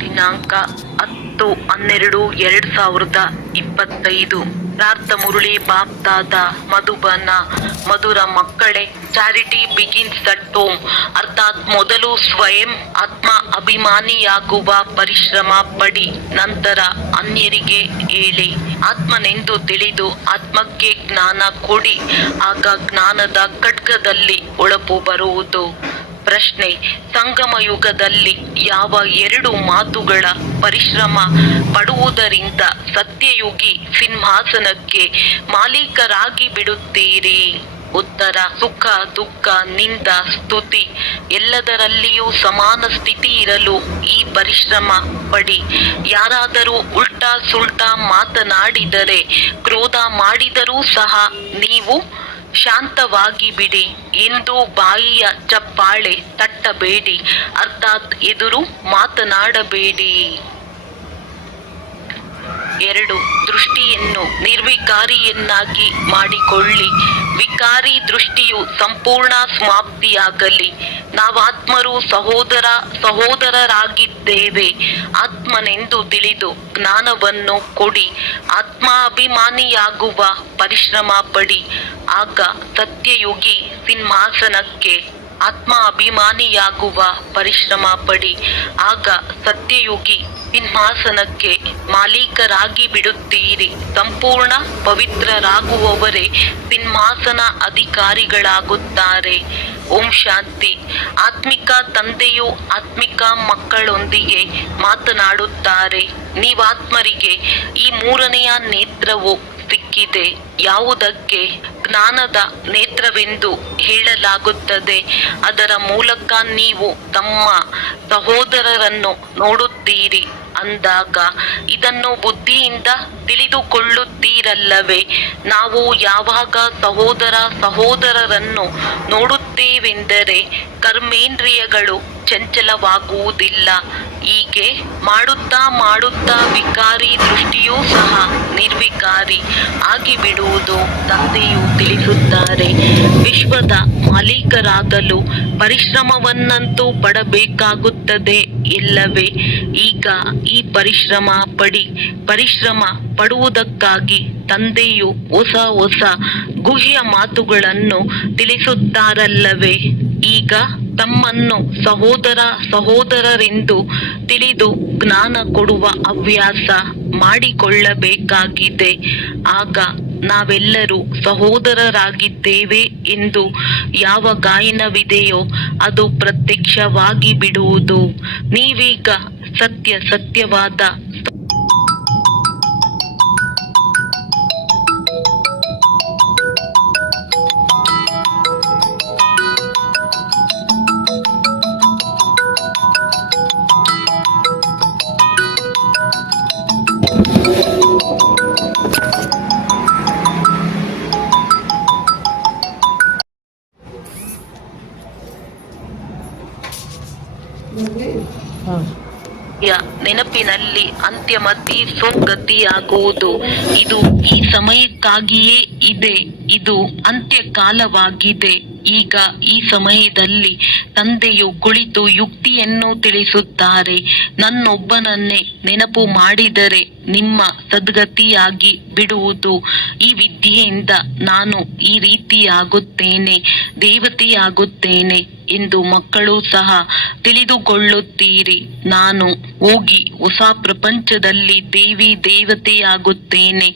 ದಿನಾಂಕ 10/12/2025. ಪ್ರಾರ್ಥ ಮುರಳಿ ಬಾಪ್ದಾದ ಮಧುಬನ. ಮಧುರ ಮಕ್ಕಳೇ, charity begins at home, ಅರ್ಥಾತ್ ಮೊದಲು ಸ್ವಯಂ ಆತ್ಮ ಅಭಿಮಾನಿಯಾಗುವ ಪರಿಶ್ರಮ ಪಡಿ, ನಂತರ ಅನ್ಯರಿಗೆ ಹೇಳಿ. ಆತ್ಮನೆಂದು ತಿಳಿದು ಆತ್ಮಕ್ಕೆ ಜ್ಞಾನ ಕೊಡಿ, ಆಗ ಜ್ಞಾನದ ಖಡ್ಗದಲ್ಲಿ ಹೊಳಪು ಬರುವುದು. ಪ್ರಶ್ನೆ: ಸಂಗಮ ಯುಗದಲ್ಲಿ ಯಾವ ಎರಡು ಮಾತುಗಳ ಪರಿಶ್ರಮ ಪಡುವುದರಿಂದ ಸತ್ಯಯುಗಿ ಸಿಂಹಾಸನಕ್ಕೆ ಮಾಲೀಕರಾಗಿ ಬಿಡುತ್ತೀರಿ? ಉತ್ತರ: ಸುಖ, ದುಃಖ, ನಿಂದ, ಸ್ತುತಿ ಎಲ್ಲದರಲ್ಲಿಯೂ ಸಮಾನ ಸ್ಥಿತಿ ಇರಲು ಈ ಪರಿಶ್ರಮ ಪಡಿ. ಯಾರಾದರೂ ಉಲ್ಟಾ ಸುಲ್ಟಾ ಮಾತನಾಡಿದರೆ, ಕ್ರೋಧ ಮಾಡಿದರೂ ಸಹ ನೀವು ಶಾಂತವಾಗಿ ಬಿಡಿ ಎಂದು ಬಾಯಿಯ ಚಪ್ಪಾಳೆ ತಟ್ಟಬೇಡಿ, ಅರ್ಥಾತ್ ಎದುರು ಮಾತನಾಡಬೇಡಿ. 2. ದೃಷ್ಟಿಯನ್ನು ನಿರ್ವಿಕಾರಿಯನ್ನಾಗಿ ಮಾಡಿಕೊಳ್ಳಿ. ವಿಕಾರಿ ದೃಷ್ಟಿಯು ಸಂಪೂರ್ಣ ಸಮಾಪ್ತಿಯಾಗಲಿ. ನಾವಾತ್ಮರು ಸಹೋದರರಾಗಿದ್ದೇವೆ. ಆತ್ಮನೆಂದು ತಿಳಿದು ಜ್ಞಾನವನ್ನು ಕೊಡಿ. ಆತ್ಮಾಭಿಮಾನಿಯಾಗುವ ಪರಿಶ್ರಮ ಪಡಿ, ಆಗ ಸತ್ಯಯುಗಿ ಸಿಂಹಾಸನಕ್ಕೆ ಆತ್ಮಾಭಿಮಾನಿಯಾಗುವ ಪರಿಶ್ರಮ ಪಡಿ, ಆಗ ಸತ್ಯಯುಗಿ ಸಿಂಹಾಸನಕ್ಕೆ ಮಾಲೀಕರಾಗಿ ಬಿಡುತ್ತೀರಿ. ಸಂಪೂರ್ಣ ಪವಿತ್ರರಾಗುವವರೇ ಸಿಂಹಾಸನ ಅಧಿಕಾರಿಗಳಾಗುತ್ತಾರೆ. ಓಂ ಶಾಂತಿ. ಆತ್ಮಿಕ ತಂದೆಯು ಆತ್ಮಿಕ ಮಕ್ಕಳೊಂದಿಗೆ ಮಾತನಾಡುತ್ತಾರೆ. ನೀವಾತ್ಮರಿಗೆ ಈ ಮೂರನೆಯ ನೇತ್ರವು ಸಿಕ್ಕಿದೆ. ಯಾವುದಕ್ಕೆ ಜ್ಞಾನದ ನೇತ್ರವೆಂದು ಹೇಳಲಾಗುತ್ತದೆ. ಅದರ ಮೂಲಕ ನೀವು ತಮ್ಮ ಸಹೋದರರನ್ನು ನೋಡುತ್ತೀರಿ ಅಂದಾಗ ಇದನ್ನು ಬುದ್ಧಿಯಿಂದ ತಿಳಿದುಕೊಳ್ಳುತ್ತೀರಲ್ಲವೇ? ನಾವು ಯಾವಾಗ ಸಹೋದರರನ್ನು ನೋಡುತ್ತೇವೆಂದರೆ ಕರ್ಮೇಂದ್ರಿಯಗಳು ಚಂಚಲವಾಗುವುದಿಲ್ಲ. ಹೀಗೆ ಮಾಡುತ್ತಾ ಮಾಡುತ್ತಾ ವಿಕಾರಿ ದೃಷ್ಟಿಯೂ ಸಹ ನಿರ್ವಿಕಾರಿ ಆಗಿಬಿಡುವುದು ತಂದೆಯು ತಿಳಿಸುತ್ತಾರೆ. ವಿಶ್ವದ ಮಾಲೀಕರಾಗಲು ಪರಿಶ್ರಮವನ್ನಂತೂ ಪಡಬೇಕಾಗುತ್ತದೆ ಇಲ್ಲವೇ? ಈಗ ಈ ಪರಿಶ್ರಮ ಪಡಿ. ಪರಿಶ್ರಮ ಪಡುವುದಕ್ಕಾಗಿ ತಂದೆಯು ಹೊಸ ಹೊಸ ಗುಹ್ಯ ಮಾತುಗಳನ್ನು ತಿಳಿಸುತ್ತಾರಲ್ಲವೇ? ಈಗ ತಮ್ಮನ್ನು ಸಹೋದರರೆಂದು ತಿಳಿದು ಜ್ಞಾನ ಕೊಡುವ ಹವ್ಯಾಸ ಮಾಡಿಕೊಳ್ಳಬೇಕಾಗಿದೆ. ಆಗ ನಾವೆಲ್ಲರೂ ಸಹೋದರರಾಗಿದ್ದೇವೆ ಎಂದು ಯಾವ ಗಾಯನವಿದೆಯೋ ಅದು ಪ್ರತ್ಯಕ್ಷವಾಗಿ ಬಿಡುವುದು. ನೀವೀಗ ಸತ್ಯವಾದ ನೆನಪಿನಲ್ಲಿ ಅಂತ್ಯಮತಿ ಸೋಗತಿಯಾಗುವುದು. ಇದು ಈ ಸಮಯಕ್ಕಾಗಿಯೇ ಇದೆ. ಇದು ಅಂತ್ಯಕಾಲವಾಗಿದೆ. ಈಗ ಈ ಸಮಯದಲ್ಲಿ ತಂದೆಯು ಕುಳಿತು ಯುಕ್ತಿಯನ್ನು ತಿಳಿಸುತ್ತಾರೆ. ನನ್ನೊಬ್ಬನನ್ನೇ ನೆನಪು ಮಾಡಿದರೆ ನಿಮ್ಮ ಸದ್ಗತಿಯಾಗಿ ಬಿಡುವುದು. ಈ ವಿದ್ಯೆಯಿಂದ ನಾನು ಈ ರೀತಿಯಾಗುತ್ತೇನೆ, ದೇವತೆಯಾಗುತ್ತೇನೆ ಎಂದು ಮಕ್ಕಳು ಸಹ ತಿಳಿದುಕೊಳ್ಳುತ್ತೀರಿ. ನಾನು ಹೋಗಿ ಹೊಸ ಪ್ರಪಂಚದಲ್ಲಿ ದೇವತೆಯಾಗುತ್ತೇನೆ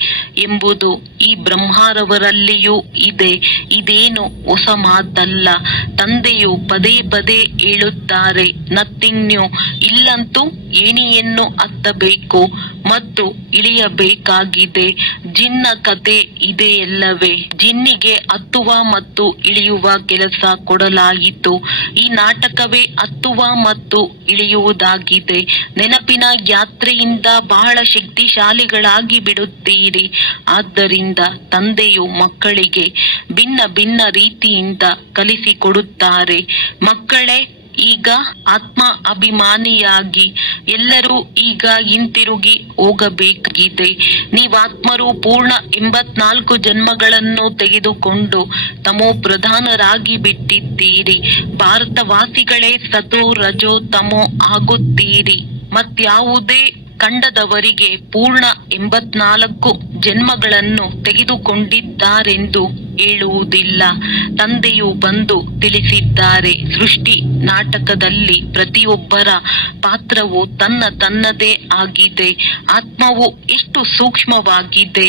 ಎಂಬುದು ಈ ಬ್ರಹ್ಮರವರಲ್ಲಿಯೂ ಇದೆ. ಇದೇನು ಹೊಸ ಮಾತಲ್ಲ. ತಂದೆಯು ಪದೇ ಪದೇ ಹೇಳುತ್ತಾರೆ, ನಥಿಂಗ್ ನ್ಯೂ. ಇಲ್ಲಂತೂ ಏಣಿಯನ್ನು ಹತ್ತಬೇಕು ಮತ್ತು ಇಳಿಯಬೇಕಾಗಿದೆ. ಜಿನ್ನ ಕತೆ ಇದೆಯಲ್ಲವೇ? ಜಿನ್ನಿಗೆ ಹತ್ತುವ ಮತ್ತು ಇಳಿಯುವ ಕೆಲಸ ಕೊಡಲಾಯಿತು. ಈ ನಾಟಕವೇ ಹತ್ತುವ ಮತ್ತು ಇಳಿಯುವುದಾಗಿದೆ. ನೆನಪಿನ ಯಾತ್ರೆಯಿಂದ ಬಹಳ ಶಕ್ತಿಶಾಲಿಗಳಾಗಿ ಬಿಡುತ್ತೀರಿ. ಆದ್ದರಿಂದ ತಂದೆಯು ಮಕ್ಕಳಿಗೆ ಭಿನ್ನ ಭಿನ್ನ ರೀತಿಯಿಂದ ಕಲಿಸಿಕೊಡುತ್ತಾರೆ. ಮಕ್ಕಳೇ, ಈಗ ಆತ್ಮ ಅಭಿಮಾನಿಯಾಗಿ ಎಲ್ಲರೂ ಈಗ ಹಿಂತಿರುಗಿ ಹೋಗಬೇಕಾಗಿದೆ. ನೀವಾತ್ಮರು ಪೂರ್ಣ 84 ಜನ್ಮಗಳನ್ನು ತೆಗೆದುಕೊಂಡು ತಮೋ ಪ್ರಧಾನರಾಗಿ ಬಿಟ್ಟಿದ್ದೀರಿ. ಭಾರತವಾಸಿಗಳೇ ಸತೋ ರಜೋ ತಮೋ ಆಗುತ್ತೀರಿ. ಮತ್ಯಾವುದೇ ಕಂಡದವರಿಗೆ ಪೂರ್ಣ 84 ಜನ್ಮಗಳನ್ನು ತೆಗೆದುಕೊಂಡಿದ್ದಾರೆಂದು ಹೇಳುವುದಿಲ್ಲ. ತಂದೆಯು ಬಂದು ತಿಳಿಸಿದ್ದಾರೆ. ಸೃಷ್ಟಿ ನಾಟಕದಲ್ಲಿ ಪ್ರತಿಯೊಬ್ಬರ ಪಾತ್ರವು ತನ್ನದೇ ಆಗಿದೆ. ಆತ್ಮವು ಎಷ್ಟು ಸೂಕ್ಷ್ಮವಾಗಿದೆ.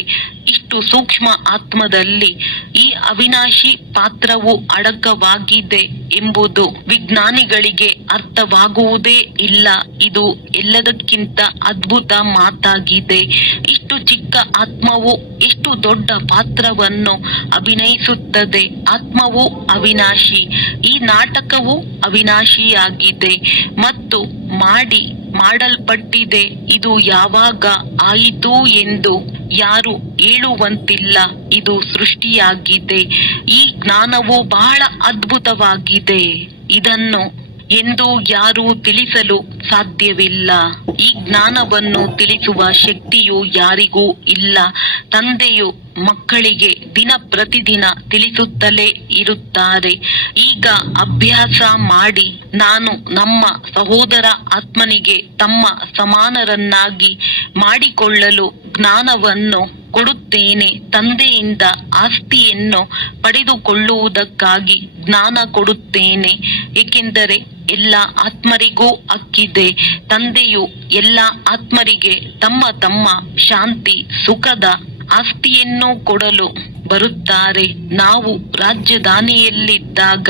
ಇಷ್ಟು ಸೂಕ್ಷ್ಮ ಆತ್ಮದಲ್ಲಿ ಈ ಅವಿನಾಶಿ ಪಾತ್ರವು ಅಡಕವಾಗಿದೆ ಎಂಬುದು ವಿಜ್ಞಾನಿಗಳಿಗೆ ಅರ್ಥವಾಗುವುದೇ ಇಲ್ಲ. ಇದು ಎಲ್ಲದಕ್ಕಿಂತ ಅದ್ಭುತ ಮಾತಾಗಿದೆ. ಇಷ್ಟು ಚಿಕ್ಕ ಆತ್ಮವು ಎಷ್ಟು ದೊಡ್ಡ ಪಾತ್ರವನ್ನು ಅಭಿನಯಿಸುತ್ತದೆ. ಆತ್ಮವು ಅವಿನಾಶಿ, ಈ ನಾಟಕವು ಅವಿನಾಶಿಯಾಗಿದೆ ಮತ್ತು ಮಾಡಲ್ಪಟ್ಟಿದೆ. ಇದು ಯಾವಾಗ ಆಯಿತು ಎಂದು ಯಾರು ಹೇಳುವಂತಿಲ್ಲ. ಇದು ಸೃಷ್ಟಿಯಾಗಿದೆ. ಈ ಜ್ಞಾನವು ಬಹಳ ಅದ್ಭುತವಾಗಿದೆ. ಇದನ್ನು ಎಂದು ಯಾರೂ ತಿಳಿಸಲು ಸಾಧ್ಯವಿಲ್ಲ. ಈ ಜ್ಞಾನವನ್ನು ತಿಳಿಸುವ ಶಕ್ತಿಯು ಯಾರಿಗೂ ಇಲ್ಲ. ತಂದೆಯು ಮಕ್ಕಳಿಗೆ ದಿನ ಪ್ರತಿದಿನ ತಿಳಿಸುತ್ತಲೇ ಇರುತ್ತಾರೆ. ಈಗ ಅಭ್ಯಾಸ ಮಾಡಿ ನಾನು ನಮ್ಮ ಸಹೋದರ ಆತ್ಮನಿಗೆ ತಮ್ಮ ಸಮಾನರನ್ನಾಗಿ ಮಾಡಿಕೊಳ್ಳಲು ಜ್ಞಾನವನ್ನು ಕೊಡುತ್ತೇನೆ. ತಂದೆಯಿಂದ ಆಸ್ತಿಯನ್ನು ಪಡೆದುಕೊಳ್ಳುವುದಕ್ಕಾಗಿ ಜ್ಞಾನ ಕೊಡುತ್ತೇನೆ, ಏಕೆಂದರೆ ಎಲ್ಲ ಆತ್ಮರಿಗೂ ಹಕ್ಕಿದೆ. ತಂದೆಯು ಎಲ್ಲ ಆತ್ಮರಿಗೆ ತಮ್ಮ ಶಾಂತಿ ಸುಖದ ಆಸ್ತಿಯನ್ನು ಕೊಡಲು ಬರುತ್ತಾರೆ. ನಾವು ರಾಜಧಾನಿಯಲ್ಲಿದ್ದಾಗ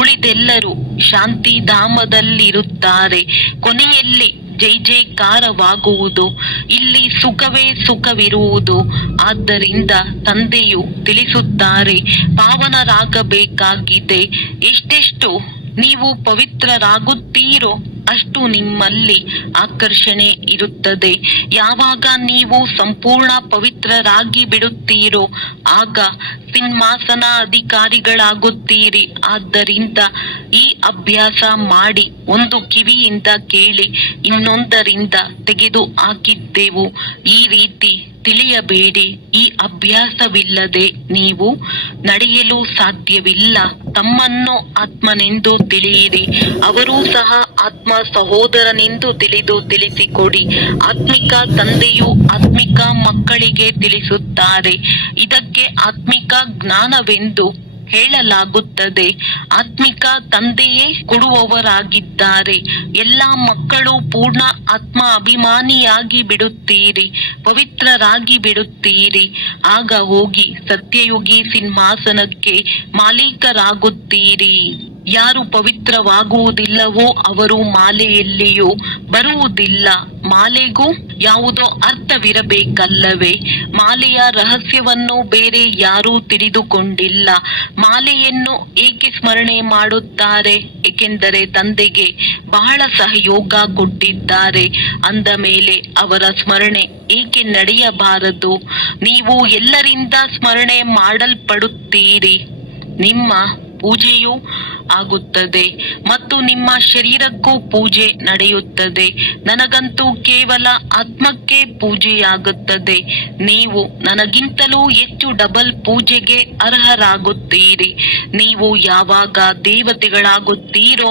ಉಳಿದೆಲ್ಲರೂ ಶಾಂತಿಧಾಮದಲ್ಲಿರುತ್ತಾರೆ. ಕೊನೆಯಲ್ಲಿ ಜೈ ಜೈಕಾರವಾಗುವುದು. ಇಲ್ಲಿ ಸುಖವೇ ಸುಖವಿರುವುದು. ಆದ್ದರಿಂದ ತಂದೆಯು ತಿಳಿಸುತ್ತಾರೆ, ಪಾವನರಾಗಬೇಕಾಗಿದೆ. ಎಷ್ಟೆಷ್ಟು ನೀವು ಪವಿತ್ರರಾಗುತ್ತೀರೋ ಅಷ್ಟು ನಿಮ್ಮಲ್ಲಿ ಆಕರ್ಷಣೆ ಇರುತ್ತದೆ. ಯಾವಾಗ ನೀವು ಸಂಪೂರ್ಣ ಪವಿತ್ರರಾಗಿ ಬಿಡುತ್ತೀರೋ ಆಗ ಸಿಂಹಾಸನ ಅಧಿಕಾರಿಗಳಾಗುತ್ತೀರಿ. ಆದ್ದರಿಂದ ಈ ಅಭ್ಯಾಸ ಮಾಡಿ. ಒಂದು ಕಿವಿಯಿಂದ ಕೇಳಿ, ಇನ್ನೊಂದರಿಂದ ತೆಗೆದು ಹಾಕಿದ್ದೆವು. ಈ ರೀತಿ ತಿಳಿಯಬೇಡಿ. ಈ ಅಭ್ಯಾಸವಿಲ್ಲದೆ ನೀವು ನಡೆಯಲು ಸಾಧ್ಯವಿಲ್ಲ. ತಮ್ಮನ್ನು ಆತ್ಮನೆಂದು ತಿಳಿಯಿರಿ. ಅವರೂ ಸಹ ಆತ್ಮ ಸಹೋದರನೆಂದು ತಿಳಿಸಿಕೊಡಿ. ಆತ್ಮಿಕ ತಂದೆಯು ಆತ್ಮಿಕ ಮಕ್ಕಳಿಗೆ ತಿಳಿಸುತ್ತಾರೆ. ಇದಕ್ಕೆ ಆತ್ಮಿಕ ಜ್ಞಾನವೆಂದು ಹೇಳಲಾಗುತ್ತದೆ. ಆತ್ಮಿಕ ತಂದೆಯೇ ಕೊಡುವವರಾಗಿದ್ದಾರೆ. ಎಲ್ಲಾ ಮಕ್ಕಳು ಪೂರ್ಣ ಆತ್ಮ ಅಭಿಮಾನಿಯಾಗಿ ಬಿಡುತ್ತೀರಿ, ಪವಿತ್ರರಾಗಿ ಬಿಡುತ್ತೀರಿ. ಆಗ ಹೋಗಿ ಸತ್ಯಯುಗಿ ಸಿಂಹಾಸನಕ್ಕೆ ಮಾಲೀಕರಾಗುತ್ತೀರಿ. ಯಾರು ಪವಿತ್ರವಾಗುವುದಿಲ್ಲವೋ ಅವರು ಮಾಲೆಯಲ್ಲಿಯೂ ಬರುವುದಿಲ್ಲ. ಮಾಲೆಗೂ ಯಾವುದೋ ಅರ್ಥವಿರಬೇಕಲ್ಲವೇ? ಮಾಲೆಯ ರಹಸ್ಯವನ್ನು ಬೇರೆ ಯಾರೂ ತಿಳಿದುಕೊಂಡಿಲ್ಲ. ಮಾಲೆಯನ್ನು ಏಕೆ ಸ್ಮರಣೆ ಮಾಡುತ್ತಾರೆ? ಏಕೆಂದರೆ ತಂದೆಗೆ ಬಹಳ ಸಹಯೋಗ ಕೊಟ್ಟಿದ್ದಾರೆ. ಅಂದ ಮೇಲೆ ಅವರ ಸ್ಮರಣೆ ಏಕೆ ನಡೆಯಬಾರದು? ನೀವು ಎಲ್ಲರಿಂದ ಸ್ಮರಣೆ ಮಾಡಲ್ಪಡುತ್ತೀರಿ. ನಿಮ್ಮ ಪೂಜೆಯೂ ಆಗುತ್ತದೆ ಮತ್ತು ನಿಮ್ಮ ಶರೀರಕ್ಕೂ ಪೂಜೆ ನಡೆಯುತ್ತದೆ. ನನಗಂತೂ ಕೇವಲ ಆತ್ಮಕ್ಕೆ ಪೂಜೆಯಾಗುತ್ತದೆ. ನೀವು ನನಗಿಂತಲೂ ಹೆಚ್ಚು ಡಬಲ್ ಪೂಜೆಗೆ ಅರ್ಹರಾಗುತ್ತೀರಿ. ನೀವು ಯಾವಾಗ ದೇವತೆಗಳಾಗುತ್ತೀರೋ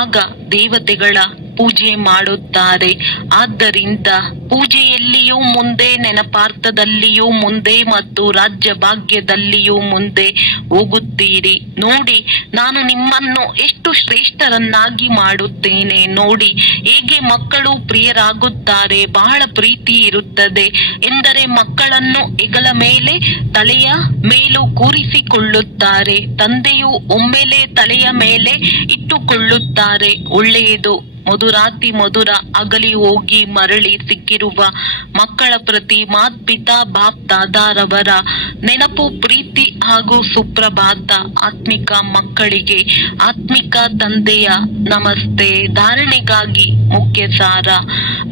ಆಗ ದೇವತೆಗಳ ಪೂಜೆ ಮಾಡುತ್ತಾರೆ. ಆದ್ದರಿಂದ ಪೂಜೆಯಲ್ಲಿಯೂ ಮುಂದೆ, ನೆನಪಾರ್ಥದಲ್ಲಿಯೂ ಮುಂದೆ ಮತ್ತು ರಾಜ್ಯ ಭಾಗ್ಯದಲ್ಲಿಯೂ ಮುಂದೆ ಹೋಗುತ್ತೀರಿ. ನೋಡಿ, ನಾನು ನಿಮ್ಮನ್ನು ಎಷ್ಟು ಶ್ರೇಷ್ಠರನ್ನಾಗಿ ಮಾಡುತ್ತೇನೆ. ನೋಡಿ ಹೇಗೆ ಮಕ್ಕಳು ಪ್ರಿಯರಾಗುತ್ತಾರೆ. ಬಹಳ ಪ್ರೀತಿ ಇರುತ್ತದೆ ಎಂದರೆ ಮಕ್ಕಳನ್ನು ಹೆಗಲ ಮೇಲೆ, ತಲೆಯ ಮೇಲೂ ಕೂರಿಸಿಕೊಳ್ಳುತ್ತಾರೆ. ತಂದೆಯು ಒಮ್ಮೆಲೆ ತಲೆಯ ಮೇಲೆ ಇಟ್ಟುಕೊಳ್ಳುತ್ತಾರೆ. ಒಳ್ಳೆಯದು. ಮಧುರಾತಿ ಮಧುರ ಅಗಲಿ ಹೋಗಿ ಮರಳಿ ಸಿಕ್ಕಿರುವ ಮಕ್ಕಳ ಪ್ರತಿ ಮಾತ್ಪಿತಾ ಬಾಪ್ ದಾದಾರವರ ನೆನಪು, ಪ್ರೀತಿ ಹಾಗೂ ಸುಪ್ರಭಾತ. ಆತ್ಮಿಕ ಮಕ್ಕಳಿಗೆ ಆತ್ಮಿಕ ತಂದೆಯ ನಮಸ್ತೆ. ಧಾರಣೆಗಾಗಿ ಮುಖ್ಯ ಸಾರ: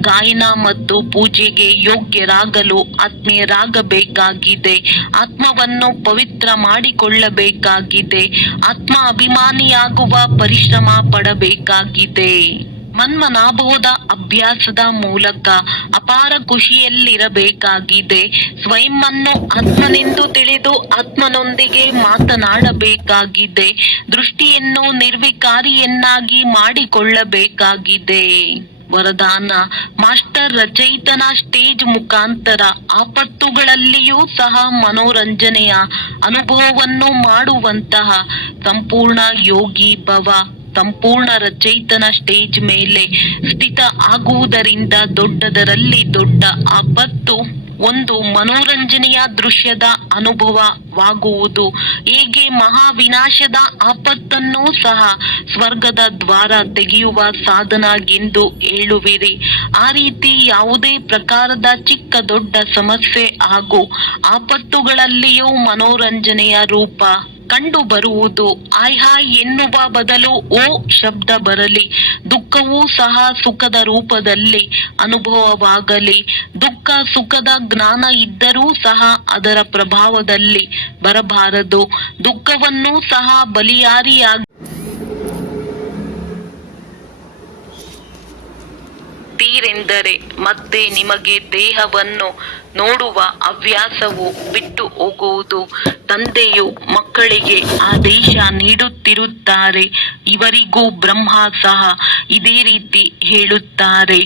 ಗಾಯನ ಮತ್ತು ಪೂಜೆಗೆ ಯೋಗ್ಯರಾಗಲು ಆತ್ಮೀಯರಾಗಬೇಕಾಗಿದೆ. ಆತ್ಮವನ್ನು ಪವಿತ್ರ ಮಾಡಿಕೊಳ್ಳಬೇಕಾಗಿದೆ. ಆತ್ಮ ಅಭಿಮಾನಿಯಾಗುವ ಪರಿಶ್ರಮ ಪಡಬೇಕಾಗಿದೆ. ಮನ್ಮನಾಭೋಧ ಅಭ್ಯಾಸದ ಮೂಲಕ ಅಪಾರ ಖುಷಿಯಲ್ಲಿರಬೇಕಾಗಿದೆ. ಸ್ವಯಂವನ್ನು ಆತ್ಮನೆಂದು ತಿಳಿದು ಆತ್ಮನೊಂದಿಗೆ ಮಾತನಾಡಬೇಕಾಗಿದೆ. ದೃಷ್ಟಿಯನ್ನು ನಿರ್ವಿಕಾರಿಯನ್ನಾಗಿ ಮಾಡಿಕೊಳ್ಳಬೇಕಾಗಿದೆ. ವರದಾನ. ಮಾಸ್ಟರ್ ರಚಯಿತನ ಸ್ಟೇಜ್ ಮುಖಾಂತರ ಆಪತ್ತುಗಳಲ್ಲಿಯೂ ಸಹ ಮನೋರಂಜನೆಯ ಅನುಭವವನ್ನು ಮಾಡುವಂತಹ ಸಂಪೂರ್ಣ ಯೋಗಿ ಭವ. ಸಂಪೂರ್ಣ ರಚಯಿತನ ಸ್ಟೇಜ್ ಮೇಲೆ ಸ್ಥಿತ ಆಗುವುದರಿಂದ ದೊಡ್ಡದರಲ್ಲಿ ದೊಡ್ಡ ಆಪತ್ತು ಒಂದು ಮನೋರಂಜನೆಯ ದೃಶ್ಯದ ಅನುಭವವಾಗುವುದು. ಹೇಗೆ ಮಹಾವಿನಾಶದ ಆಪತ್ತನ್ನು ಸಹ ಸ್ವರ್ಗದ ದ್ವಾರ ತೆಗೆಯುವ ಸಾಧನ ಎಂದು ಹೇಳುವಿರಿ, ಆ ರೀತಿ ಯಾವುದೇ ಪ್ರಕಾರದ ಚಿಕ್ಕ ದೊಡ್ಡ ಸಮಸ್ಯೆ ಹಾಗೂ ಆಪತ್ತುಗಳಲ್ಲಿಯೂ ಮನೋರಂಜನೆಯ ರೂಪ ಕಂಡು ಬರುವುದು. ಹಾಯ್ ಹಾಯ್ ಎನ್ನುವ ಬದಲು ಓ ಶಬ್ದ ಬರಲಿ. ದುಃಖವೂ ಸಹ ಸುಖದ ರೂಪದಲ್ಲಿ ಅನುಭವವಾಗಲಿ. ದುಃಖ ಸುಖದ ಜ್ಞಾನ ಇದ್ದರೂ ಸಹ ಅದರ ಪ್ರಭಾವದಲ್ಲಿ ಬರಬಾರದು. ದುಃಖವನ್ನು ಸಹ ಬಲಿಯಾರಿಯಾಗಿ ತೀರೆಂದರೆ ಮತ್ತೆ ನಿಮಗೆ ದೇಹವನ್ನು ನೋಡುವ ಹವ್ಯಾಸವು ಬಿಟ್ಟು ಹೋಗುವುದು. ತಂದೆಯು ಮಕ್ಕಳಿಗೆ ಆದೇಶ ನೀಡುತ್ತಿರುತ್ತಾರೆ. ಇವರಿಗೂ ಬ್ರಹ್ಮ ಸಹ ಇದೇ ರೀತಿ ಹೇಳುತ್ತಾರೆ.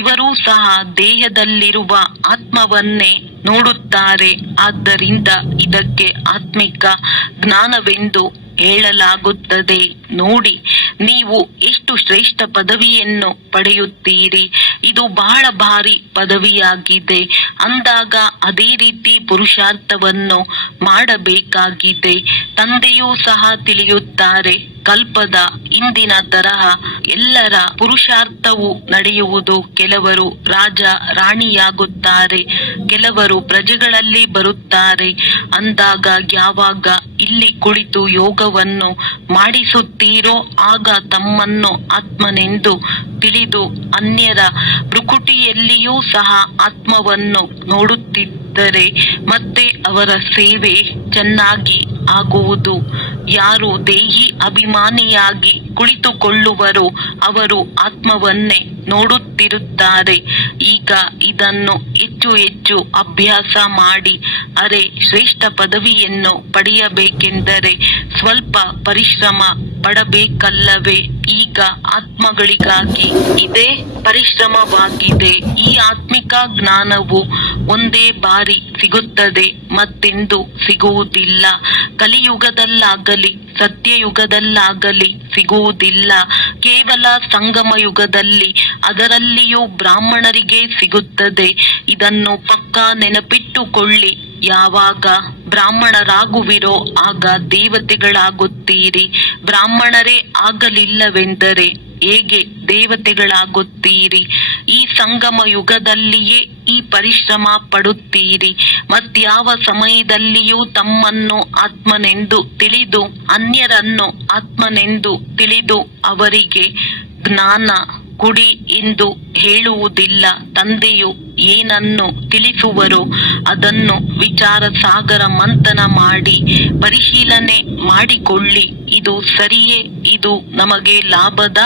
ಇವರು ಸಹ ದೇಹದಲ್ಲಿರುವ ಆತ್ಮವನ್ನೇ ನೋಡುತ್ತಾರೆ. ಆದ್ದರಿಂದ ಇದಕ್ಕೆ ಆತ್ಮಿಕ ಜ್ಞಾನವೆಂದು ಹೇಳಲಾಗುತ್ತದೆ. ನೋಡಿ, ನೀವು ಎಷ್ಟು ಶ್ರೇಷ್ಠ ಪದವಿಯನ್ನು ಪಡೆಯುತ್ತೀರಿ. ಇದು ಬಹಳ ಭಾರಿ ಪದವಿಯಾಗಿದೆ. ಅಂದಾಗ ಅದೇ ರೀತಿ ಪುರುಷಾರ್ಥವನ್ನು ಮಾಡಬೇಕಾಗಿದೆ. ತಂದೆಯೂ ಸಹ ತಿಳಿಯುತ್ತಾರೆ. ಕಲ್ಪದ ಹಿಂದಿನ ತರಹ ಎಲ್ಲರ ಪುರುಷಾರ್ಥವು ನಡೆಯುವುದು. ಕೆಲವರು ರಾಜ ರಾಣಿಯಾಗುತ್ತಾರೆ, ಕೆಲವರು ಪ್ರಜೆಗಳಲ್ಲಿ ಬರುತ್ತಾರೆ. ಅಂದಾಗ ಯಾವಾಗ ಇಲ್ಲಿ ಕುಳಿತು ಯೋಗವನ್ನು ಮಾಡಿಸುತ್ತೀರೋ ಆಗ ತಮ್ಮನ್ನು ಆತ್ಮನೆಂದು ತಿಳಿದು ಅನ್ಯರ ಭ್ರುಕುಟಿಯಲ್ಲಿಯೂ ಸಹ ಆತ್ಮವನ್ನು ನೋಡುತ್ತಿದ್ದರೆ ಮತ್ತೆ ಅವರ ಸೇವೆ ಚೆನ್ನಾಗಿ ಆಗುವುದು. ಯಾರು ದೇಹಿ ಅಭಿಮಾನಿಯಾಗಿ ಕುಳಿತುಕೊಳ್ಳುವರೋ ಅವರು ಆತ್ಮವನ್ನೇ ನೋಡುತ್ತಿರುತ್ತಾರೆ. ಈಗ ಇದನ್ನು ಹೆಚ್ಚು ಹೆಚ್ಚು ಅಭ್ಯಾಸ ಮಾಡಿ. ಅರೆ, ಶ್ರೇಷ್ಠ ಪದವಿಯನ್ನು ಪಡೆಯಬೇಕೆಂದರೆ ಸ್ವಲ್ಪ ಪರಿಶ್ರಮ ಪಡಬೇಕಲ್ಲವೇ? ಈಗ ಆತ್ಮಗಳಿಗಾಗಿ ಇದೇ ಪರಿಶ್ರಮವಾಗಿದೆ. ಈ ಆತ್ಮಿಕ ಜ್ಞಾನವು ಒಂದೇ ಬಾರಿ ಸಿಗುತ್ತದೆ, ಮತ್ತೆಂದು ಸಿಗುವುದಿಲ್ಲ. ಕಲಿಯುಗದಲ್ಲಾಗಲಿ ಸತ್ಯಯುಗದಲ್ಲಾಗಲಿ ಸಿಗುವುದಿಲ್ಲ. ಕೇವಲ ಸಂಗಮ ಯುಗದಲ್ಲಿ, ಅದರಲ್ಲಿಯೂ ಬ್ರಾಹ್ಮಣರಿಗೆ ಸಿಗುತ್ತದೆ. ಇದನ್ನು ಪಕ್ಕಾ ನೆನಪಿಟ್ಟುಕೊಳ್ಳಿ. ಯಾವಾಗ ಬ್ರಾಹ್ಮಣರಾಗುವಿರೋ ಆಗ ದೇವತೆಗಳಾಗುತ್ತೀರಿ. ಬ್ರಾಹ್ಮಣರೇ ಆಗಲಿಲ್ಲವೆಂದರೆ ಹೇಗೆ ದೇವತೆಗಳಾಗುತ್ತೀರಿ? ಈ ಸಂಗಮ ಯುಗದಲ್ಲಿಯೇ ಈ ಪರಿಶ್ರಮ ಪಡುತ್ತೀರಿ. ಮತ್ಯಾವ ಸಮಯದಲ್ಲಿಯೂ ತಮ್ಮನ್ನು ಆತ್ಮನೆಂದು ತಿಳಿದು ಅನ್ಯರನ್ನು ಆತ್ಮನೆಂದು ತಿಳಿದು ಅವರಿಗೆ ಜ್ಞಾನ ಕೊಡಿ ಎಂದು ಹೇಳುವುದಿಲ್ಲ. ತಂದೆಯು ಏನನ್ನು ತಿಳಿಸುವರೋ ಅದನ್ನು ವಿಚಾರ ಸಾಗರ ಮಂಥನ ಮಾಡಿ ಪರಿಶೀಲನೆ ಮಾಡಿಕೊಳ್ಳಿ. ಇದು ಸರಿಯೇ? ಇದು ನಮಗೆ ಲಾಭದ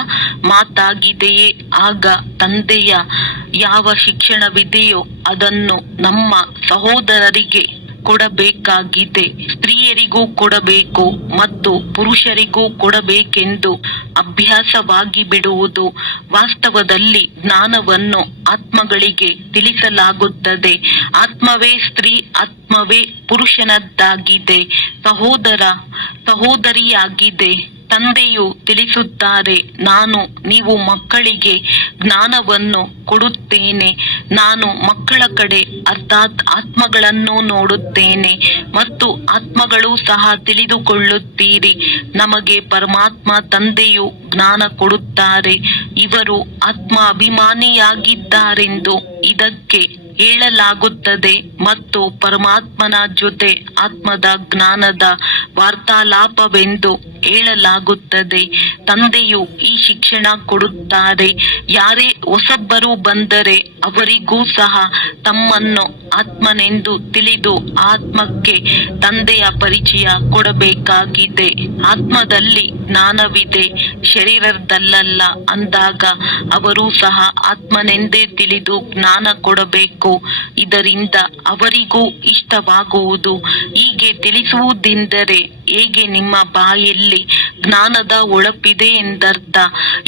ಮಾತಾಗಿದೆಯೇ? ಆಗ ತಂದೆಯ ಯಾವ ಶಿಕ್ಷಣವಿದೆಯೋ ಅದನ್ನು ನಮ್ಮ ಸಹೋದರರಿಗೆ ಕೊಡಬೇಕಾಗಿದೆ. ಸ್ತ್ರೀಯರಿಗೂ ಕೊಡಬೇಕು ಮತ್ತು ಪುರುಷರಿಗೂ ಕೊಡಬೇಕೆಂದು ಅಭ್ಯಾಸವಾಗಿ ಬಿಡುವುದು. ವಾಸ್ತವದಲ್ಲಿ ಜ್ಞಾನವನ್ನು ಆತ್ಮಗಳಿಗೆ ತಿಳಿಸಲಾಗುತ್ತದೆ. ಆತ್ಮವೇ ಸ್ತ್ರೀ, ಆತ್ಮವೇ ಪುರುಷನದ್ದಾಗಿದೆ, ಸಹೋದರ ಸಹೋದರಿಯಾಗಿದೆ. ತಂದೆಯು ತಿಳಿಸುತ್ತಾರೆ, ನಾನು ನೀವು ಮಕ್ಕಳಿಗೆ ಜ್ಞಾನವನ್ನು ಕೊಡುತ್ತೇನೆ. ನಾನು ಮಕ್ಕಳ ಕಡೆ ಅರ್ಥಾತ್ ಆತ್ಮಗಳನ್ನು ನೋಡುತ್ತೇನೆ ಮತ್ತು ಆತ್ಮಗಳು ಸಹ ತಿಳಿದುಕೊಳ್ಳುತ್ತೀರಿ. ನಮಗೆ ಪರಮಾತ್ಮ ತಂದೆಯು ಜ್ಞಾನ ಕೊಡುತ್ತಾರೆ. ಇವರು ಆತ್ಮ ಅಭಿಮಾನಿಯಾಗಿದ್ದಾರೆಂದು ಇದಕ್ಕೆ ಹೇಳಲಾಗುತ್ತದೆ ಮತ್ತು ಪರಮಾತ್ಮನ ಜೊತೆ ಆತ್ಮದ ಜ್ಞಾನದ ವಾರ್ತಾಲಾಪವೆಂದು ಹೇಳಲಾಗುತ್ತದೆ. ತಂದೆಯು ಈ ಶಿಕ್ಷಣ ಕೊಡುತ್ತಾರೆ. ಯಾರೇ ಹೊಸಬ್ಬರು ಬಂದರೆ ಅವರಿಗೂ ಸಹ ತಮ್ಮನ್ನು ಆತ್ಮನೆಂದು ತಿಳಿದು ಆತ್ಮಕ್ಕೆ ತಂದೆಯ ಪರಿಚಯ ಕೊಡಬೇಕಾಗಿದೆ. ಆತ್ಮದಲ್ಲಿ ಜ್ಞಾನವಿದೆ, ಶರೀರದಲ್ಲಲ್ಲ ಅಂದಾಗ ಅವರು ಸಹ ಆತ್ಮನೆಂದೇ ತಿಳಿದು ಜ್ಞಾನ ಕೊಡಬೇಕು. ಇದರಿಂದ ಅವರಿಗೂ ಇಷ್ಟವಾಗುವುದು. ಹೀಗೆ ತಿಳಿಸುವುದೆಂದರೆ ಹೇಗೆ ನಿಮ್ಮ ಬಾಯಲ್ಲಿ ಜ್ಞಾನದ ಹೊಳಪಿದೆ ಎಂದರ್ಥ.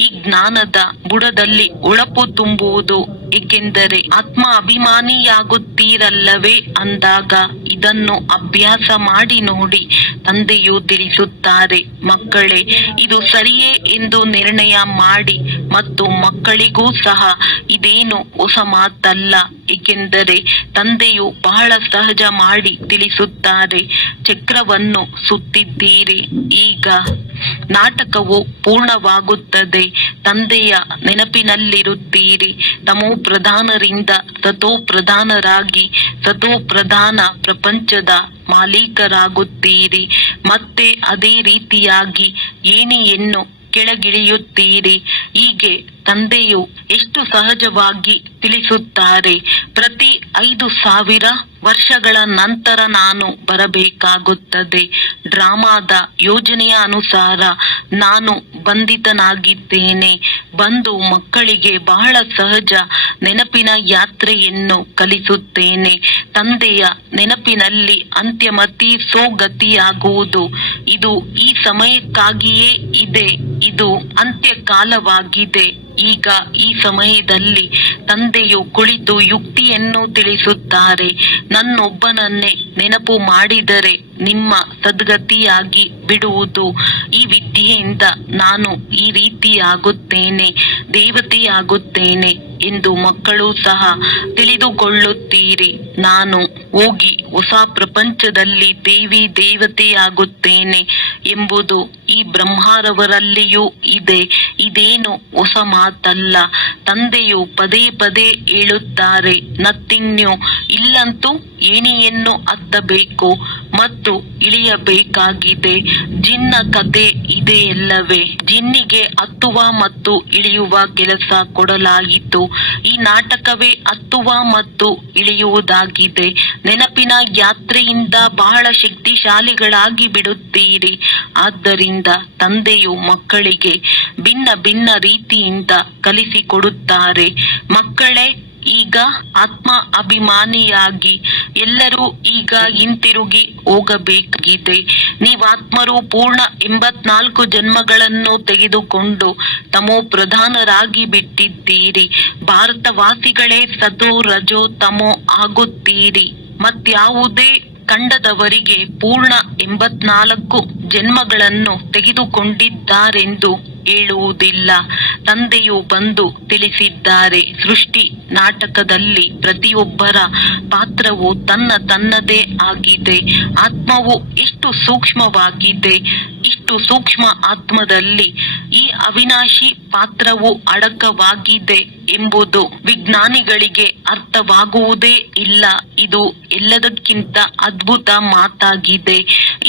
ಈ ಜ್ಞಾನದ ಬುಡದಲ್ಲಿ ಹೊಳಪು ತುಂಬುವುದು. ಏಕೆಂದರೆ ಆತ್ಮ ಅಭಿಮಾನಿಯಾಗುತ್ತೀರಲ್ಲವೇ ಅಂದಾಗ ಇದನ್ನು ಅಭ್ಯಾಸ ಮಾಡಿ ನೋಡಿ. ತಂದೆಯು ತಿಳಿಸುತ್ತಾರೆ, ಮಕ್ಕಳೇ ಇದು ಸರಿಯೇ ಎಂದು ನಿರ್ಣಯ ಮಾಡಿ. ಮತ್ತು ಮಕ್ಕಳಿಗೂ ಸಹ ಇದೇನು ಹೊಸ ಮಾತಲ್ಲ, ಏಕೆಂದರೆ ತಂದೆಯು ಬಹಳ ಸಹಜ ಮಾಡಿ ತಿಳಿಸುತ್ತಾರೆ. ಚಕ್ರವನ್ನು ಸುತ್ತಿದ್ದೀರಿ, ಈಗ ನಾಟಕವು ಪೂರ್ಣವಾಗುತ್ತದೆ. ತಂದೆಯ ನೆನಪಿನಲ್ಲಿರುತ್ತೀರಿ. ತಮೋ ಪ್ರಧಾನರಿಂದ ಸತೋ ಪ್ರಧಾನರಾಗಿ ಸತೋ ಪ್ರಧಾನ ಪ್ರಪಂಚದ ಮಾಲೀಕರಾಗುತ್ತೀರಿ. ಮತ್ತೆ ಅದೇ ರೀತಿಯಾಗಿ ಏಣಿಯನ್ನು ಕೆಳಗಿಳಿಯುತ್ತೀರಿ. ಹೀಗೆ ತಂದೆಯು ಎಷ್ಟು ಸಹಜವಾಗಿ ತಿಳಿಸುತ್ತಾರೆ. ಪ್ರತಿ 5,000 ವರ್ಷಗಳ ನಂತರ ನಾನು ಬರಬೇಕಾಗುತ್ತದೆ. ಡ್ರಾಮಾದ ಯೋಜನೆಯ ಅನುಸಾರ ನಾನು ಬಂಧಿತನಾಗಿದ್ದೇನೆ. ಬಂದು ಮಕ್ಕಳಿಗೆ ಬಹಳ ಸಹಜ ನೆನಪಿನ ಯಾತ್ರೆಯನ್ನು ಕಲಿಸುತ್ತೇನೆ. ತಂದೆಯ ನೆನಪಿನಲ್ಲಿ ಅಂತ್ಯಮತಿ ಸೋಗತಿಯಾಗುವುದು. ಇದು ಈ ಸಮಯಕ್ಕಾಗಿಯೇ ಇದೆ. ಇದು ಅಂತ್ಯಕಾಲವಾಗಿದೆ. ಈಗ ಈ ಸಮಯದಲ್ಲಿ ತಂದೆಯು ಕುಳಿತು ಯುಕ್ತಿಯನ್ನು ತಿಳಿಸುತ್ತಾರೆ. ನನ್ನೊಬ್ಬನನ್ನೇ ನೆನಪು ಮಾಡಿದರೆ ನಿಮ್ಮ ಸದ್ಗತಿಯಾಗಿ ಬಿಡುವುದು. ಈ ವಿದ್ಯೆಯಿಂದ ನಾನು ಈ ರೀತಿಯಾಗುತ್ತೇನೆ, ದೇವತೆಯಾಗುತ್ತೇನೆ ಎಂದು ಮಕ್ಕಳು ಸಹ ತಿಳಿದುಕೊಳ್ಳುತ್ತೀರಿ. ನಾನು ಹೋಗಿ ಹೊಸ ಪ್ರಪಂಚದಲ್ಲಿ ದೇವಿ ದೇವತೆಯಾಗುತ್ತೇನೆ ಎಂಬುದು ಈ ಬ್ರಹ್ಮರವರಲ್ಲಿಯೂ ಇದೆ. ಇದೇನು ಹೊಸ ಮಾತಲ್ಲ. ತಂದೆಯು ಪದೇ ಪದೇ ಹೇಳುತ್ತಾರೆ, ನಥಿಂಗ್ ನ್ಯೂ. ಇಲ್ಲಂತೂ ಏಣಿಯನ್ನು ಹತ್ತಬೇಕು ಮತ್ತು ಇಳಿಯಬೇಕಾಗಿದೆ. ಜಿನ್ನ ಕತೆ ಇದೆಯಲ್ಲವೇ? ಜಿನ್ನಿಗೆ ಹತ್ತುವ ಮತ್ತು ಇಳಿಯುವ ಕೆಲಸ ಕೊಡಲಾಯಿತು. ಈ ನಾಟಕವೇ ಹತ್ತುವ ಮತ್ತು ಇಳಿಯುವುದಾಗಿದೆ. ನೆನಪಿನ ಯಾತ್ರೆಯಿಂದ ಬಹಳ ಶಕ್ತಿಶಾಲಿಗಳಾಗಿ ಬಿಡುತ್ತೀರಿ. ಆದ್ದರಿಂದ ತಂದೆಯು ಮಕ್ಕಳಿಗೆ ಭಿನ್ನ ಭಿನ್ನ ರೀತಿಯಿಂದ ಕಲಿಸಿಕೊಡುತ್ತಾರೆ. ಮಕ್ಕಳೇ, ಈಗ ಆತ್ಮ ಅಭಿಮಾನಿಯಾಗಿ ಎಲ್ಲರೂ ಈಗ ಹಿಂತಿರುಗಿ ಹೋಗಬೇಕಾಗಿದೆ. ನೀವಾತ್ಮರು ಪೂರ್ಣ 84 ಜನ್ಮಗಳನ್ನು ತೆಗೆದುಕೊಂಡು ತಮೋ ಪ್ರಧಾನರಾಗಿ ಬಿಟ್ಟಿದ್ದೀರಿ. ಭಾರತವಾಸಿಗಳೇ ಸತೋ ರಜೋ ತಮೋ ಆಗುತ್ತೀರಿ. ಮತ್ಯಾವುದೇ ಖಂಡದವರಿಗೆ ಪೂರ್ಣ 84 ಜನ್ಮಗಳನ್ನು ತೆಗೆದುಕೊಂಡಿದ್ದಾರೆಂದು ಹೇಳುವುದಿಲ್ಲ. ತಂದೆಯು ಬಂದು ತಿಳಿಸಿದ್ದಾರೆ. ಸೃಷ್ಟಿ ನಾಟಕದಲ್ಲಿ ಪ್ರತಿಯೊಬ್ಬರ ಪಾತ್ರವು ತನ್ನದೇ ಆಗಿದೆ. ಆತ್ಮವು ಎಷ್ಟು ಸೂಕ್ಷ್ಮವಾಗಿದೆ. ಇಷ್ಟು ಸೂಕ್ಷ್ಮ ಆತ್ಮದಲ್ಲಿ ಈ ಅವಿನಾಶಿ ಪಾತ್ರವು ಅಡಕವಾಗಿದೆ ಎಂಬುದು ವಿಜ್ಞಾನಿಗಳಿಗೆ ಅರ್ಥವಾಗುವುದೇ ಇಲ್ಲ. ಇದು ಎಲ್ಲದಕ್ಕಿಂತ ಅದ್ಭುತ ಮಾತಾಗಿದೆ.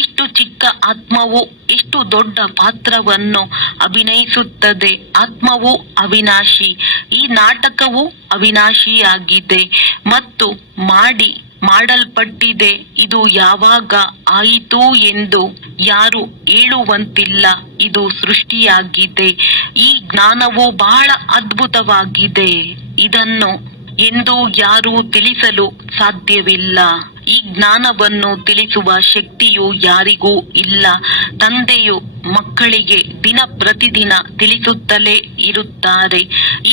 ಇಷ್ಟು ಚಿಕ್ಕ ಆತ್ಮವು ಎಷ್ಟು ದೊಡ್ಡ ಪಾತ್ರವನ್ನು ಅಭಿನಯಿಸುತ್ತದೆ. ಆತ್ಮವು ಅವಿನಾಶಿ. ಈ ನಾಟಕವು ಅವಿನಾಶಿಯಾಗಿದೆ ಮತ್ತು ಮಾಡಲ್ಪಟ್ಟಿದೆ. ಇದು ಯಾವಾಗ ಆಯಿತು ಎಂದು ಯಾರು ಹೇಳುವಂತಿಲ್ಲ. ಇದು ಸೃಷ್ಟಿಯಾಗಿದೆ. ಈ ಜ್ಞಾನವು ಬಹಳ ಅದ್ಭುತವಾಗಿದೆ. ಇದನ್ನು ಎಂದು ಯಾರೂ ತಿಳಿಸಲು ಸಾಧ್ಯವಿಲ್ಲ. ಈ ಜ್ಞಾನವನ್ನು ತಿಳಿಸುವ ಶಕ್ತಿಯು ಯಾರಿಗೂ ಇಲ್ಲ. ತಂದೆಯು ಮಕ್ಕಳಿಗೆ ದಿನ ಪ್ರತಿದಿನ ತಿಳಿಸುತ್ತಲೇ ಇರುತ್ತಾರೆ.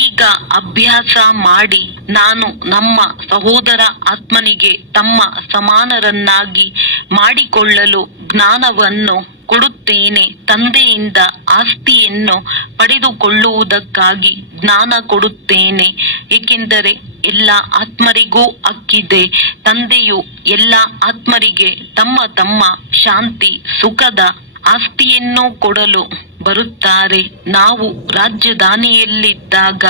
ಈಗ ಅಭ್ಯಾಸ ಮಾಡಿ. ನಾನು ನಮ್ಮ ಸಹೋದರ ಆತ್ಮನಿಗೆ ತಮ್ಮ ಸಮಾನರನ್ನಾಗಿ ಮಾಡಿಕೊಳ್ಳಲು ಜ್ಞಾನವನ್ನು ಕೊಡುತ್ತೇನೆ. ತಂದೆಯಿಂದ ಆಸ್ತಿಯನ್ನು ಪಡೆದುಕೊಳ್ಳುವುದಕ್ಕಾಗಿ ಜ್ಞಾನ ಕೊಡುತ್ತೇನೆ. ಏಕೆಂದರೆ ಎಲ್ಲ ಆತ್ಮರಿಗೂ ಹಕ್ಕಿದೆ. ತಂದೆಯು ಎಲ್ಲ ಆತ್ಮರಿಗೆ ತಮ್ಮ ತಮ್ಮ ಶಾಂತಿ ಸುಖದ ಆಸ್ತಿಯನ್ನು ಕೊಡಲು ಬರುತ್ತಾರೆ. ನಾವು ರಾಜಧಾನಿಯಲ್ಲಿದ್ದಾಗ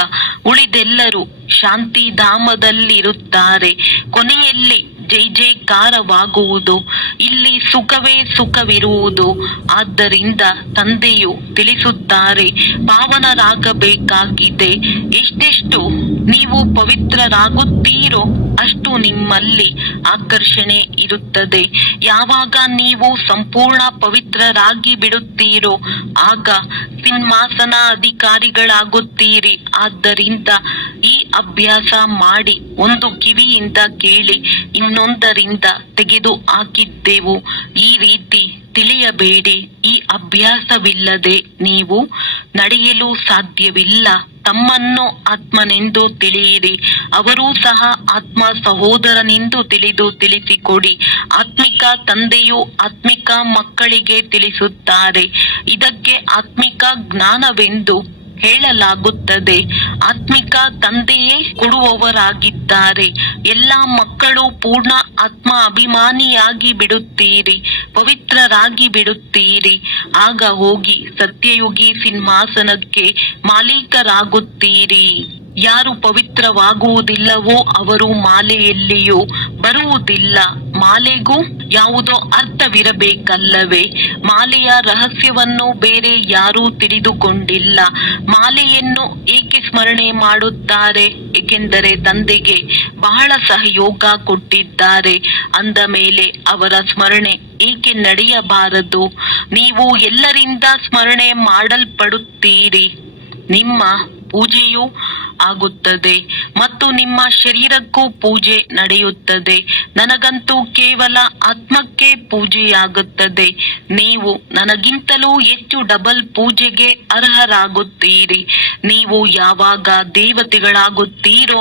ಉಳಿದೆಲ್ಲರೂ ಶಾಂತಿಧಾಮದಲ್ಲಿರುತ್ತಾರೆ. ಕೊನೆಯಲ್ಲಿ ಜೈ ಜೈಕಾರವಾಗುವುದು. ಇಲ್ಲಿ ಸುಖವೇ ಸುಖವಿರುವುದು. ಆದ್ದರಿಂದ ತಂದೆಯು ತಿಳಿಸುತ್ತಾರೆ, ಪಾವನರಾಗಬೇಕಾಗಿದೆ. ಎಷ್ಟೆಷ್ಟು ನೀವು ಪವಿತ್ರರಾಗುತ್ತೀರೋ ಅಷ್ಟು ನಿಮ್ಮಲ್ಲಿ ಆಕರ್ಷಣೆ ಇರುತ್ತದೆ. ಯಾವಾಗ ನೀವು ಸಂಪೂರ್ಣ ಪವಿತ್ರರಾಗಿ ಬಿಡುತ್ತೀರೋ ಆಗ ಸಿಂಹಾಸನ ಅಧಿಕಾರಿಗಳಾಗುತ್ತೀರಿ. ಆದ್ದರಿಂದ ಈ ಅಭ್ಯಾಸ ಮಾಡಿ. ಒಂದು ಕಿವಿಯಿಂದ ಕೇಳಿ, ಇನ್ನೊಂದರಿಂದ ತೆಗೆದು ಹಾಕಿದ್ದೆವು. ಈ ರೀತಿ ತಿಳಿಯಬೇಡಿ. ಈ ಅಭ್ಯಾಸವಿಲ್ಲದೆ ನೀವು ನಡೆಯಲು ಸಾಧ್ಯವಿಲ್ಲ. ತಮ್ಮನ್ನು ಆತ್ಮನೆಂದು ತಿಳಿಯಿರಿ. ಅವರೂ ಸಹ ಆತ್ಮ ಸಹೋದರನೆಂದು ತಿಳಿಸಿಕೊಡಿ. ಆತ್ಮಿಕ ತಂದೆಯು ಆತ್ಮಿಕ ಮಕ್ಕಳಿಗೆ ತಿಳಿಸುತ್ತಾರೆ. ಇದಕ್ಕೆ ಆತ್ಮಿಕ ಜ್ಞಾನವೆಂದು ಹೇಳಲಾಗುತ್ತದೆ. ಆತ್ಮಿಕ ತಂದೆಯೇ ಕೊಡುವವರಾಗಿದ್ದಾರೆ. ಎಲ್ಲ ಮಕ್ಕಳು ಪೂರ್ಣ ಆತ್ಮ ಅಭಿಮಾನಿಯಾಗಿ ಬಿಡುತ್ತೀರಿ, ಪವಿತ್ರರಾಗಿ ಬಿಡುತ್ತೀರಿ. ಆಗ ಹೋಗಿ ಸತ್ಯಯುಗಿ ಸಿಂಹಾಸನಕ್ಕೆ ಮಾಲೀಕರಾಗುತ್ತೀರಿ. ಯಾರು ಪವಿತ್ರವಾಗುವುದಿಲ್ಲವೋ ಅವರು ಮಾಲೆಯಲ್ಲಿಯೂ ಬರುವುದಿಲ್ಲ. ಮಾಲೆಗೂ ಯಾವುದೋ ಅರ್ಥವಿರಬೇಕಲ್ಲವೇ? ಮಾಲೆಯ ರಹಸ್ಯವನ್ನು ಬೇರೆ ಯಾರೂ ತಿಳಿದುಕೊಂಡಿಲ್ಲ. ಮಾಲೆಯನ್ನು ಏಕೆ ಸ್ಮರಣೆ ಮಾಡುತ್ತಾರೆ? ಏಕೆಂದರೆ ತಂದೆಗೆ ಬಹಳ ಸಹಯೋಗ ಕೊಟ್ಟಿದ್ದಾರೆ. ಅಂದ ಮೇಲೆ ಅವರ ಸ್ಮರಣೆ ಏಕೆ ನಡೆಯಬಾರದು? ನೀವು ಎಲ್ಲರಿಂದ ಸ್ಮರಣೆ ಮಾಡಲ್ಪಡುತ್ತೀರಿ. ನಿಮ್ಮ ಪೂಜೆಯೂ ಆಗುತ್ತದೆ ಮತ್ತು ನಿಮ್ಮ ಶರೀರಕ್ಕೂ ಪೂಜೆ ನಡೆಯುತ್ತದೆ. ನನಗಂತೂ ಕೇವಲ ಆತ್ಮಕ್ಕೆ ಪೂಜೆಯಾಗುತ್ತದೆ. ನೀವು ನನಗಿಂತಲೂ ಹೆಚ್ಚು ಡಬಲ್ ಪೂಜೆಗೆ ಅರ್ಹರಾಗುತ್ತೀರಿ. ನೀವು ಯಾವಾಗ ದೇವತೆಗಳಾಗುತ್ತೀರೋ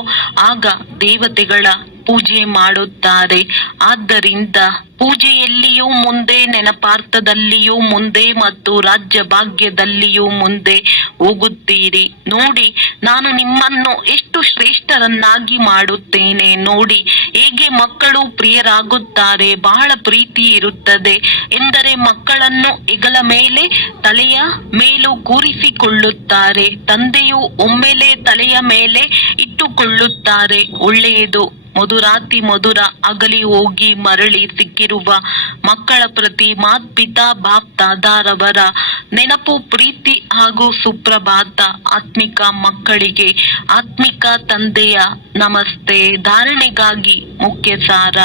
ಆಗ ದೇವತೆಗಳ ಪೂಜೆ ಮಾಡುತ್ತಾರೆ. ಆದ್ದರಿಂದ ಪೂಜೆಯಲ್ಲಿಯೂ ಮುಂದೆ, ನೆನಪಾರ್ಥದಲ್ಲಿಯೂ ಮುಂದೆ ಮತ್ತು ರಾಜ್ಯ ಭಾಗ್ಯದಲ್ಲಿಯೂ ಮುಂದೆ ಹೋಗುತ್ತೀರಿ. ನೋಡಿ, ನಾನು ನಿಮ್ಮನ್ನು ಎಷ್ಟು ಶ್ರೇಷ್ಠರನ್ನಾಗಿ ಮಾಡುತ್ತೇನೆ. ನೋಡಿ ಹೇಗೆ ಮಕ್ಕಳು ಪ್ರಿಯರಾಗುತ್ತಾರೆ. ಬಹಳ ಪ್ರೀತಿ ಇರುತ್ತದೆ ಎಂದರೆ ಮಕ್ಕಳನ್ನು ಹೆಗಲ ಮೇಲೆ, ತಲೆಯ ಮೇಲೂ ಕೂರಿಸಿಕೊಳ್ಳುತ್ತಾರೆ. ತಂದೆಯು ಒಮ್ಮೆಲೆ ತಲೆಯ ಮೇಲೆ ಇಟ್ಟುಕೊಳ್ಳುತ್ತಾರೆ. ಒಳ್ಳೆಯದು. ಮಧುರಾತಿ ಮಧುರ ಅಗಲಿ ಹೋಗಿ ಮರಳಿ ಸಿಕ್ಕಿರುವ ಮಕ್ಕಳ ಪ್ರತಿ ಮಾತ್ಪಿತಾ ಬಾಪ್ ದಾದಾರವರ ನೆನಪು, ಪ್ರೀತಿ ಹಾಗೂ ಸುಪ್ರಭಾತ. ಆತ್ಮಿಕ ಮಕ್ಕಳಿಗೆ ಆತ್ಮಿಕ ತಂದೆಯ ನಮಸ್ತೆ. ಧಾರಣೆಗಾಗಿ ಮುಖ್ಯ ಸಾರ: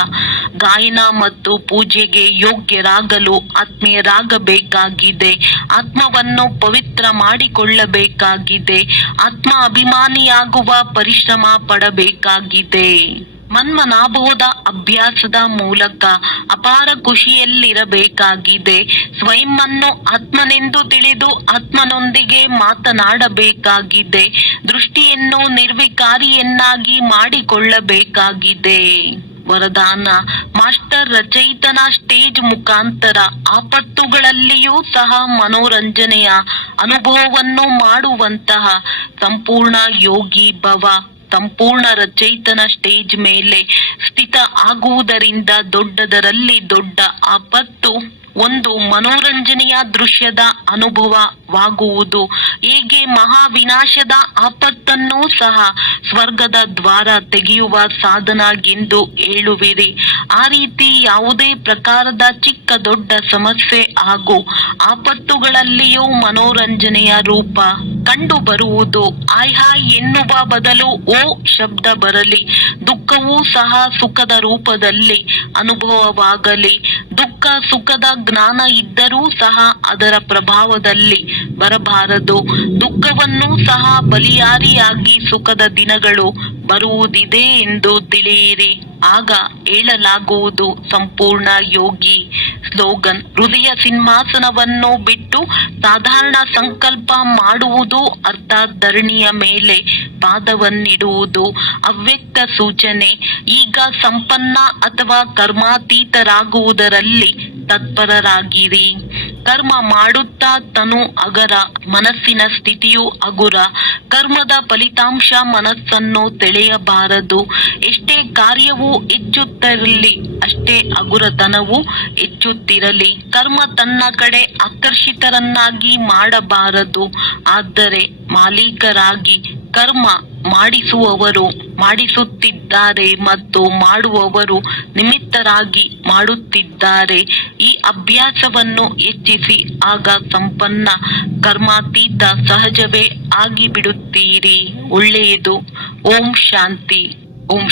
ಗಾಯನ ಮತ್ತು ಪೂಜೆಗೆ ಯೋಗ್ಯರಾಗಲು ಆತ್ಮೀಯರಾಗಬೇಕಾಗಿದೆ. ಆತ್ಮವನ್ನು ಪವಿತ್ರ ಮಾಡಿಕೊಳ್ಳಬೇಕಾಗಿದೆ. ಆತ್ಮ ಅಭಿಮಾನಿಯಾಗುವ ಪರಿಶ್ರಮ ಪಡಬೇಕಾಗಿದೆ. ಮನ್ಮನಾಭೋಧ ಅಭ್ಯಾಸದ ಮೂಲಕ ಅಪಾರ ಖುಷಿಯಲ್ಲಿರಬೇಕಾಗಿದೆ. ಸ್ವಯಂವನ್ನು ಆತ್ಮನೆಂದು ತಿಳಿದು ಆತ್ಮನೊಂದಿಗೆ ಮಾತನಾಡಬೇಕಾಗಿದೆ. ದೃಷ್ಟಿಯನ್ನು ನಿರ್ವಿಕಾರಿಯನ್ನಾಗಿ ಮಾಡಿಕೊಳ್ಳಬೇಕಾಗಿದೆ. ವರದಾನ: ಮಾಸ್ಟರ್ ರಚಯಿತನ ಸ್ಟೇಜ್ ಮುಖಾಂತರ ಆಪತ್ತುಗಳಲ್ಲಿಯೂ ಸಹ ಮನೋರಂಜನೆಯ ಅನುಭವವನ್ನು ಮಾಡುವಂತಹ ಸಂಪೂರ್ಣ ಯೋಗಿ ಭವ. ಸಂಪೂರ್ಣ ರಚಯಿತನ ಸ್ಟೇಜ್ ಮೇಲೆ ಸ್ಥಿತ ಆಗುವುದರಿಂದ ದೊಡ್ಡದರಲ್ಲಿ ದೊಡ್ಡ ಆಪತ್ತು ಒಂದು ಮನೋರಂಜನೆಯ ದೃಶ್ಯದ ಅನುಭವವಾಗುವುದು. ಹೇಗೆ ಮಹಾವಿನಾಶದ ಆಪತ್ತನ್ನು ಸಹ ಸ್ವರ್ಗದ ದ್ವಾರ ತೆಗೆಯುವ ಸಾಧನ ಎಂದು ಹೇಳುವಿರಿ, ಆ ರೀತಿ ಯಾವುದೇ ಪ್ರಕಾರದ ಚಿಕ್ಕ ದೊಡ್ಡ ಸಮಸ್ಯೆ ಹಾಗೂ ಆಪತ್ತುಗಳಲ್ಲಿಯೂ ಮನೋರಂಜನೆಯ ರೂಪ ಕಂಡು ಬರುವುದು. ಹಾಯ್ ಹಾಯ್ ಎನ್ನುವ ಬದಲು ಓ ಶಬ್ದ ಬರಲಿ. ದುಃಖವೂ ಸಹ ಸುಖದ ರೂಪದಲ್ಲಿ ಅನುಭವವಾಗಲಿ. ದುಃಖ ಸುಖದ ಜ್ಞಾನ ಇದ್ದರೂ ಸಹ ಅದರ ಪ್ರಭಾವದಲ್ಲಿ ಬರಬಾರದು. ದುಃಖವನ್ನು ಸಹ ಬಲಿಯಾರಿಯಾಗಿ ಸುಖದ ದಿನಗಳು ಬರುವುದಿದೆ ಎಂದು ತಿಳಿಯಿರಿ. ಆಗ ಹೇಳಲಾಗುವುದು ಸಂಪೂರ್ಣ ಯೋಗಿ. ಸ್ಲೋಗನ್: ಹೃದಯ ಸಿಂಹಾಸನವನ್ನು ಬಿಟ್ಟು ಸಾಧಾರಣ ಸಂಕಲ್ಪ ಮಾಡುವುದು, ಅರ್ಥಾತ್ ಧರಣಿಯ ಮೇಲೆ ಪಾದವನ್ನಿಡುವುದು. ಅವ್ಯಕ್ತ ಸೂಚನೆ: ಈಗ ಸಂಪನ್ನ ಅಥವಾ ಕರ್ಮಾತೀತರಾಗುವುದರಲ್ಲಿ ತತ್ಪರರಾಗಿರಿ. ಕರ್ಮ ಮಾಡುತ್ತಾ ತನು ಅಗರ, ಮನಸ್ಸಿನ ಸ್ಥಿತಿಯು ಹಗುರ. ಕರ್ಮದ ಫಲಿತಾಂಶ ಮನಸ್ಸನ್ನು ತೆಳೆಯಬಾರದು. ಎಷ್ಟೇ ಕಾರ್ಯವು ಹೆಚ್ಚುತ್ತಿರಲಿ ಅಷ್ಟೇ ಹಗುರತನವು ಹೆಚ್ಚುತ್ತಿರಲಿ. ಕರ್ಮ ತನ್ನ ಕಡೆ ಆಕರ್ಷಿತರನ್ನಾಗಿ ಮಾಡಬಾರದು. ಆದರೆ ಮಾಲೀಕರಾಗಿ ಕರ್ಮ ಮಾಡಿಸುವವರು ಮಾಡಿಸುತ್ತಿದ್ದಾರೆ ಮತ್ತು ಮಾಡುವವರು ನಿಮಿತ್ತರಾಗಿ ಮಾಡುತ್ತಿದ್ದಾರೆ. ಈ ಅಭ್ಯಾಸವನ್ನು ಹೆಚ್ಚಿಸಿ, ಆಗ ಸಂಪನ್ನ ಕರ್ಮಾತೀತ ಸಹಜವೇ ಆಗಿಬಿಡುತ್ತೀರಿ. ಒಳ್ಳೆಯದು. ಓಂ ಶಾಂತಿ. ಓಂ